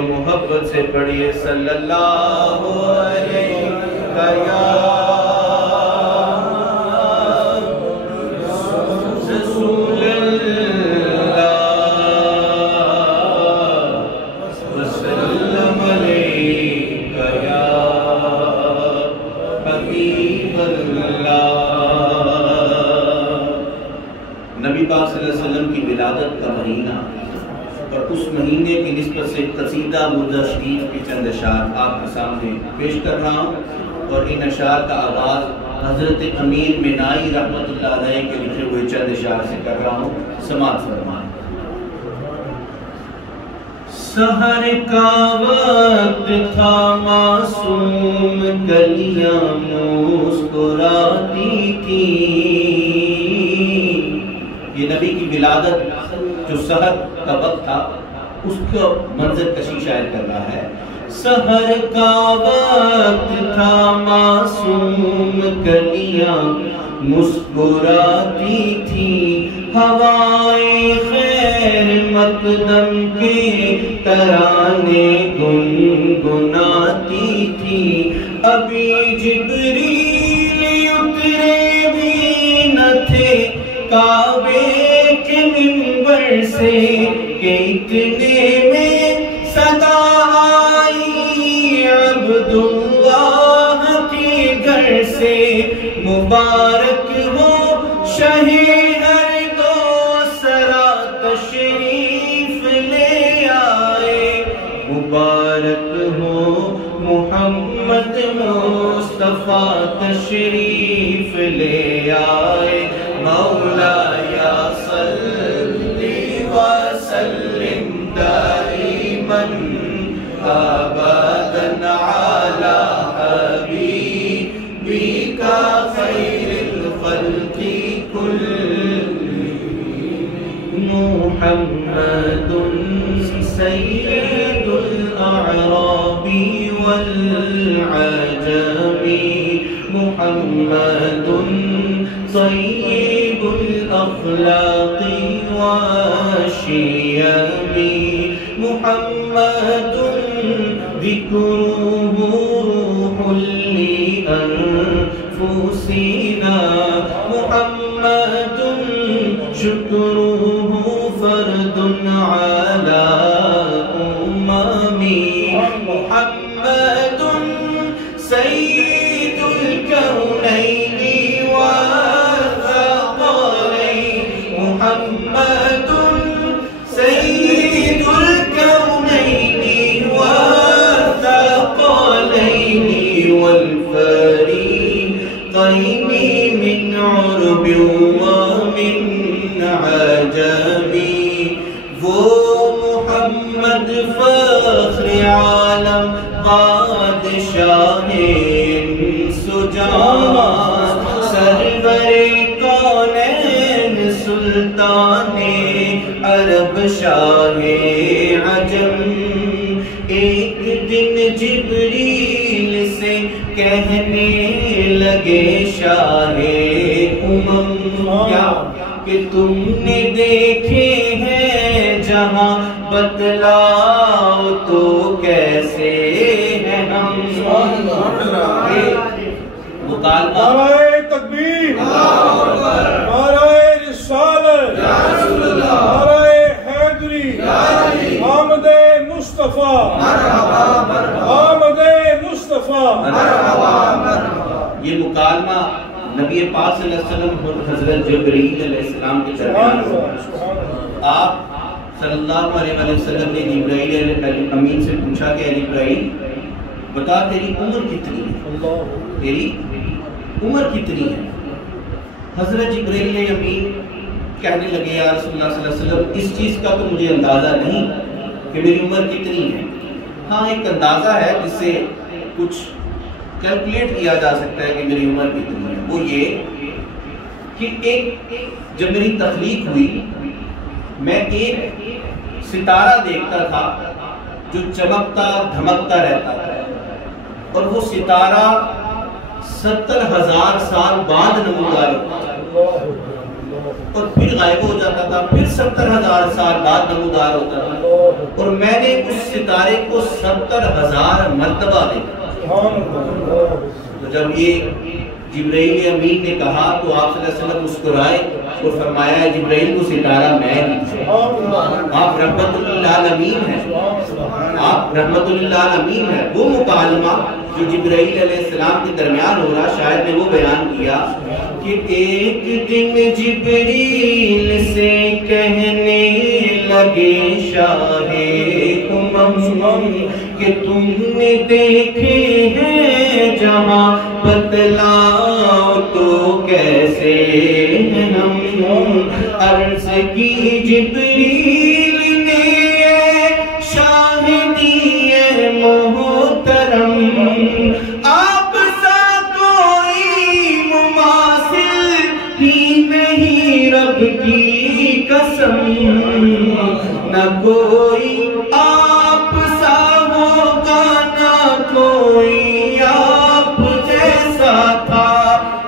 تو محبت سے پڑھیے صلی اللہ علیہ رسول اللہ وسلم علیہ یا حبیب اللہ۔ نبی پاک صلی اللہ علیہ وسلم کی ولادت کا مہینہ اور اس مہینے کی نسبت سے قصیدہ مردہ شریف کی چند اشعار آپ کے سامنے پیش کر رہا ہوں، اور ان اشعار کا آغاز حضرت امیر مینائی رحمۃ اللہ علیہ کے لکھے ہوئے چند اشعار سے کر رہا ہوں، سماعت فرمائیں۔ سحر کا وقت تھا معصوم گلیاں مسکراتی تھی، یہ نبی کی ولادت جو سحر کا وقت تھا اس کا منظر کشی شاعر کر رہا ہے۔ سحر کا وقت تھا معصوم گلیاں مسکراتی تھی، ہوائیں خیر مقدم کے ترانے گنگناتی تھی، ابھی جبریل اترے بھی نہ تھے کعبے کے منبر سے کہ اتنے میں صدا آئی عبداللہ کے گھر سے، مبارک ہو شہ ہر دو سرا تشریف لے آئے، مبارک ہو محمد مصطفیٰ تشریف لے آئے، مولایا صلی وسلم دائما ابدا علی حبیبک خیر الخلق کلهم، محمد سید الاعراب والعجم، محمد طیب الاخلاق والشیم، محمد ذکره روح لأنفسنا، محمد شکره فرد على محمد سید الکونین والثقلین، محمد سید الکونین والثقلین والفریقین من عرب ومن عجم، وہ محمد فخر عالم بادشاہ سجان، سرور کونین سلطان عرب شاہ عجم، ایک دن جبریل سے کہنے لگے شاہ امم، کیا کہ تم نے دیکھے ہیں جہاں بتلاؤ تو کیسے ہیں ہم، نعرہ تکبیر، نعرہ رسالت، نعرہ حیدری، آمد مصطفیٰ، آمد مصطفیٰ۔ یہ مکالمہ نبی پاک صلی اللہ علیہ وسلم اور حضرت جبرائیل علیہ السلام کے درمیان، آپ صلی اللہ علیہ وسلم نے جبرائیل امین سے پوچھا کہ اے جبرائیل بتا تیری عمر کتنی ہے، تیری عمر کتنی ہے؟ حضرت جبرائیل امین کہنے لگے یا رسول اللہ صلی اللہ علیہ وسلم اس چیز کا تو مجھے اندازہ نہیں کہ میری عمر کتنی ہے، ہاں ایک اندازہ ہے جس سے کچھ کیلکولیٹ کیا جا سکتا ہے کہ میری عمر کتنی ہے، وہ یہ کہ جب میری تخلیق ہوئی میں ایک ستارہ دیکھتا تھا جو چمکتا دھمکتا رہتا تھا، اور وہ ستارہ 70,000 سال بعد نمودار ہوتا تھا اور پھر غائب ہو جاتا تھا، پھر 70,000 سال بعد نمودار ہوتا تھا، اور میں نے اس ستارے کو 70,000 مرتبہ دیکھا۔ تو جب یہ جبرائیل امین نے کہا تو آپ صلی اللہ علیہ وسلم مسکرائے اور فرمایا جبرائیل کو ستارہ میں نہیں، آپ رحمت للعالمین ہیں، آپ رحمت للعالمین ہیں۔ وہ مکالمہ جو جبرائیل علیہ السلام کے درمیان ہو رہا، شاید نے وہ بیان کیا کہ ایک دن جبریل سے کہنے لگے شاہ امم کہ تم نے دیکھے ہیں جہاں بتلاؤ تو کیسے ہیں ہم، عرض کی جبریل نے شاہدی محترم، آپ سا کوئی مماثل ہی نہیں رب کی قسم، نہ کوئی آپ سا ہوگا نہ کوئی آپ جیسا تھا،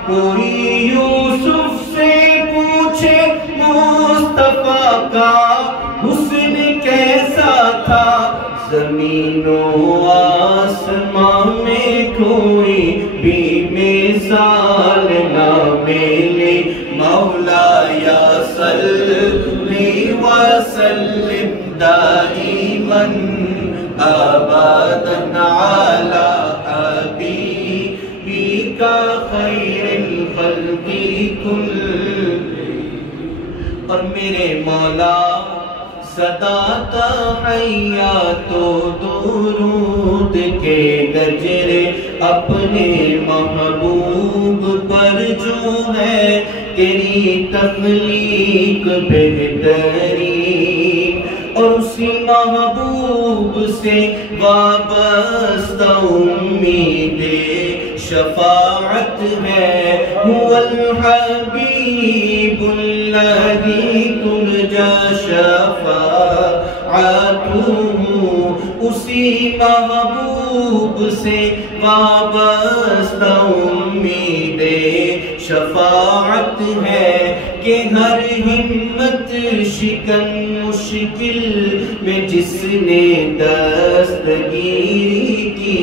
کوئی یوسف سے پوچھے مصطفیٰ کا حسن کیسا تھا، زمین و آسمان میں کوئی بھی مثال نہ ملے، مولا یا صلی وسلم دائما ابدا علی حبیبک خیر الخلق کل۔ اور میرے مولا صدا تحیات و درود کے گجرے اپنے محبوب پر جو ہے، تیری تخلیق بہترین اور اسی محبوب سے وابستہ امید شفاعت ہے، هو الحبیب الذی ترجی شفاعتہ، اسی محبوب سے وابستہ امید شفاعت ہے کہ ہر ہمت شکن مشکل میں جس نے دستگیری کی،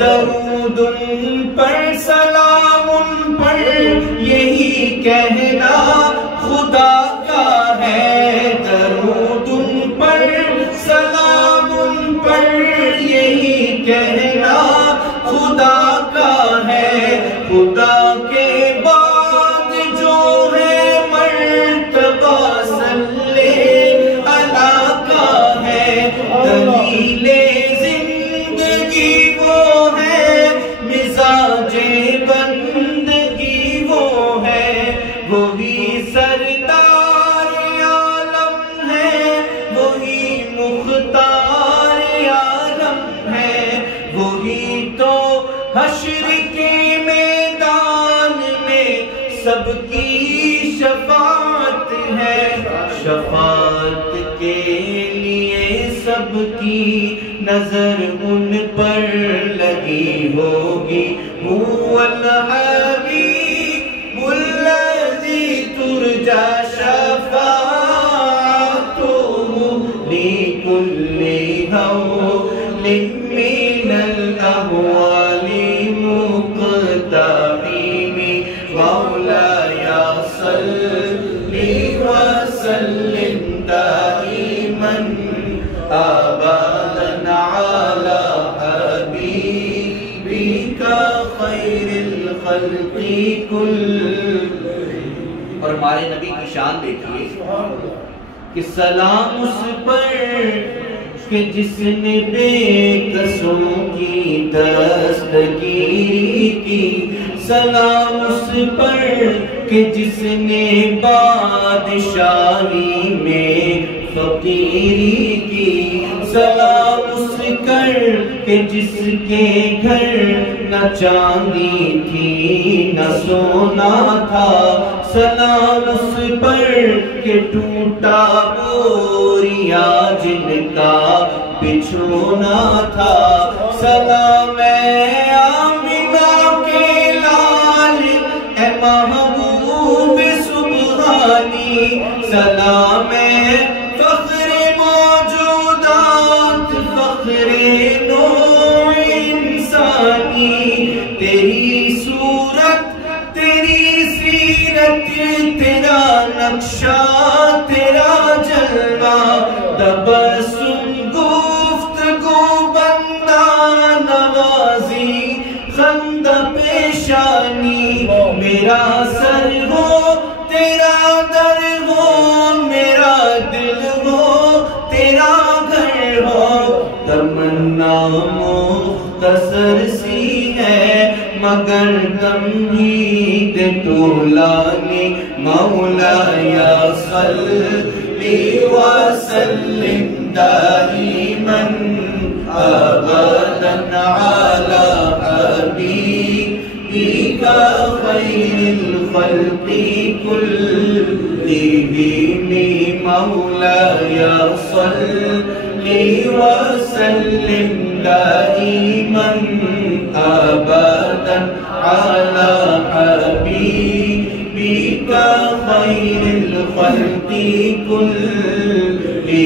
درود ان پر سلام ان پر یہی کہنا خدا کا ہے، درود ان پر سلام ان پر یہی کہنا خدا کا ہے، خدا کے بعد جو ہے مرتبہ صلی اللہ کا ہے، دلیل زندگی وہ ہے، مزاج بندگی وہ ہے، وہی سردار عالم ہے، وہی مختار عالم ہے، وہی تو حشر کے میدان میں سب کی شفاعت ہے، شفاعت کے لیے سب کی نظر ان پر لگی ہوگی، هو الحبیب الذی ترجی شفاعتہ لکل ہول من الاحوال مقتحم، مولاي صل وسلم دائما ابدا على حبيبك خير الخلق كل۔ اور ہمارے نبی کی شان دیکھیے کہ سلام اس پر کہ جس نے بے کسوں کی دستگیری کی، سلام اس پر کہ جس نے بادشاہی میں فقیری کی، سلام اس کر کہ جس کے گھر نہ چاندی تھی نہ سونا تھا، سلام اس پر کہ ٹوٹا بوریا جن کا بچھونا تھا، سلام آمنہ کے لال اے محبوب سبحانی، سلام فخر موجودہ نو انسانی، تیری صورت تیری سیرت، تیرا نقشہ تیرا جلوہ، تبسم گفتگو بندہ نوازی خندہ پیشانی، میرا سر ہو تیرا در ہو، میرا دل ہو تیرا گھر ہو، تمنا مختصر سی ہے مگر تمہید طولانی، مولاي صلی وسلم دائما ابدا على حبيبك خير الخلق كلهم، مولاي صلی وسلم دائما ابدا على حبيبك خير الخلق كلهم.